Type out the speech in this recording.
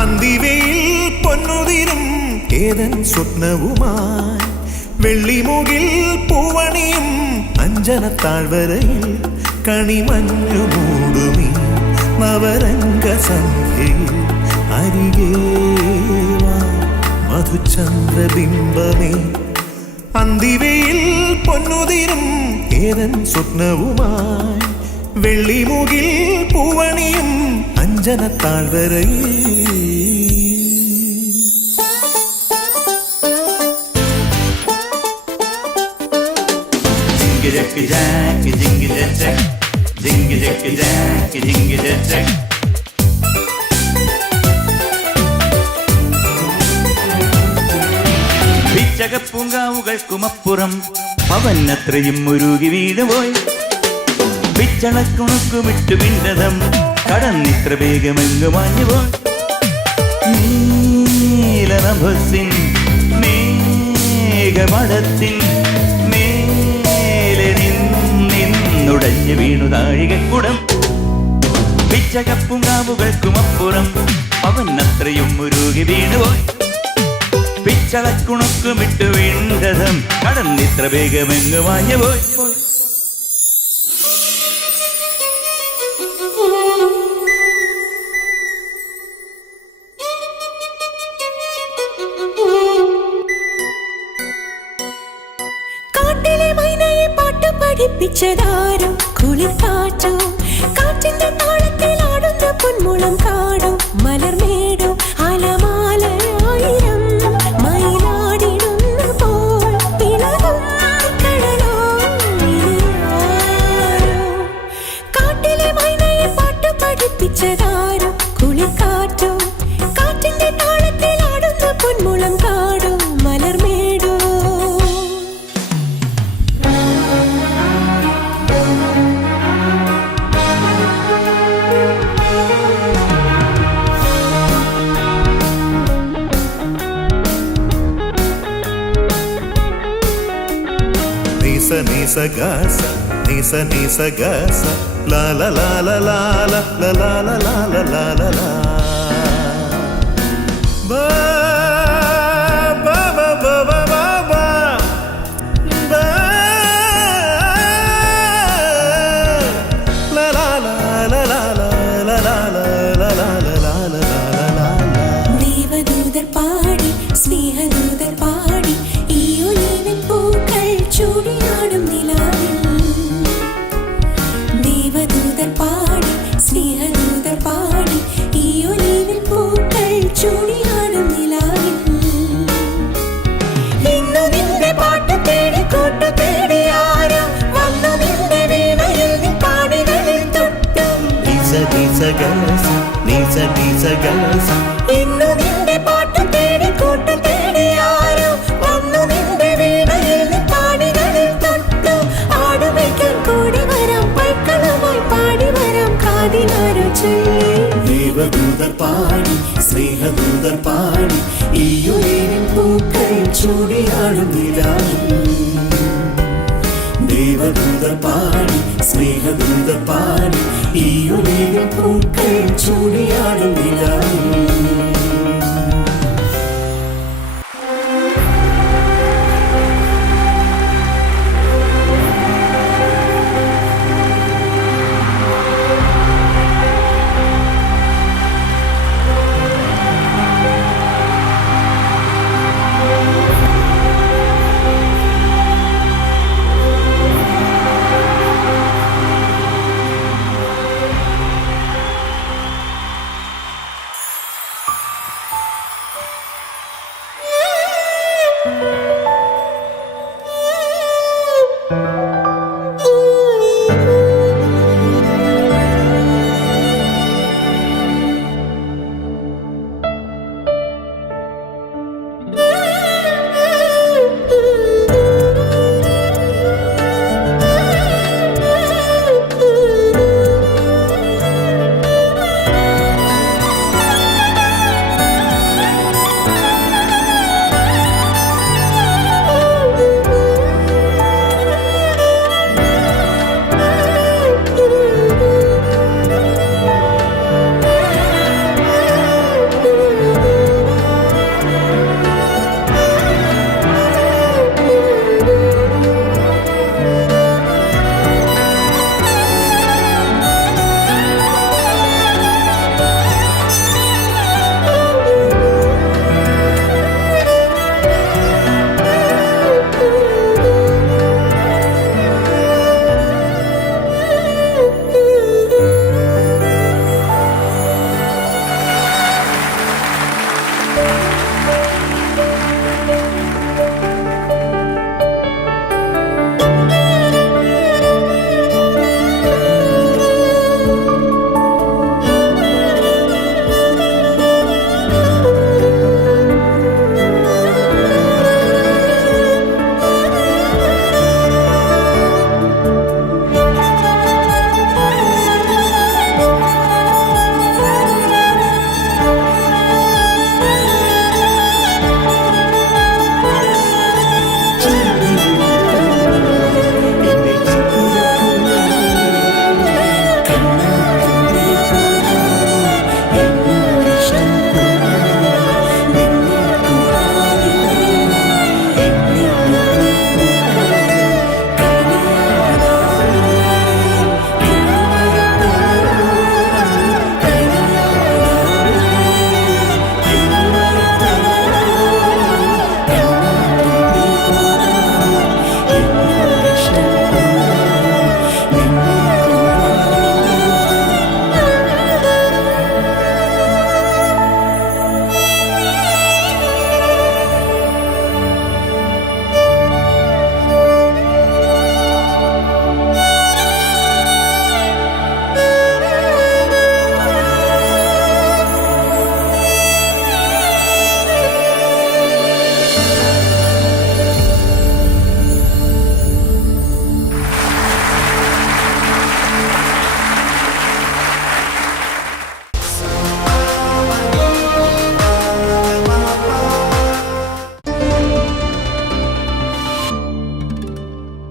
അന്തിവയിൽ പൊന്നുതിരും ഏതൻ സ്വപ്നവുമായി. വെള്ളിമുകിൽ പൂവണിയും അഞ്ജന താഴ്വരയിൽ കണിമഞ്ഞു മൂടുമീ. നവരംഗ സന്ധ്യയിൽ അരികേവാ മധുചന്ദ്രബിംബമേ. അന്തിവയിൽ പൊന്നുതിരും ഏതൻ സ്വപ്നവുമായി. വെള്ളിമുകിൽ പൂവണിയും அஞ்சன தாழ்வரை ஜிங்கி ஜாக்கி ஜிங்கி ஜெக் ஜிங்கி ஜக்கி ஜாக்கி ஜிங்கி ஜெக் പൂങ്കാവുകൾക്കുമപ്പുറം പവൻ അത്രയും മുരുകി വീണുപോയി വിച്ചണക്കുണുക്കുമിട്ടു വിണ്ടതം കടന്നിത്ര വേഗമെങ്ക് മാഞ്ഞു നീലനഭസിൻ മേഘമടത്തിൻ മേലെ നിന്നുടഞ്ഞു വീണു താഴികക്കുടം പിച്ചകപ്പും കാവുകൾക്കും അപ്പുറം അവൻ അത്രയും മുരുകി വീണുപോയി. പിച്ചളക്കുണക്കുമിട്ട് വീണ്ടതം കടന്നിത്ര വേഗമെങ്ങ് വാഞ്ഞു പോയി പഠിപ്പിച്ചതാരോ കുളിർക്കാറ്റോ. കാറ്റിന്റെ താളത്തിൽ ആടുന്ന പൊന്മുളം കാടോ. മലർമേടോ నిస గస నిస నిస గస ల ల ల ల ల ల ల ల ల ల ల ల ഗാസ നീസ ഇന്നു നിന്റെ പാട്ട് തേടി കൂട്ടു തേടി ആരോ വന്നു നിന്റെ വീണയിൽ നീ പാടികളിൽ തൊട്ടു. ആടുമയ്ക്കാൻ കൂടി വരാം പൈക്കളുമായി പാടി വരാം കാതിലാരോ ചൊല്ലി ദേവദൂതർ പാടി സ്നേഹദൂതർ പാടി ഈ ഉയരിൻ ചൂടിയാടുന്നില്ല ദേവദൂതർ പാടി സ്നേഹദൂതർ പാടി.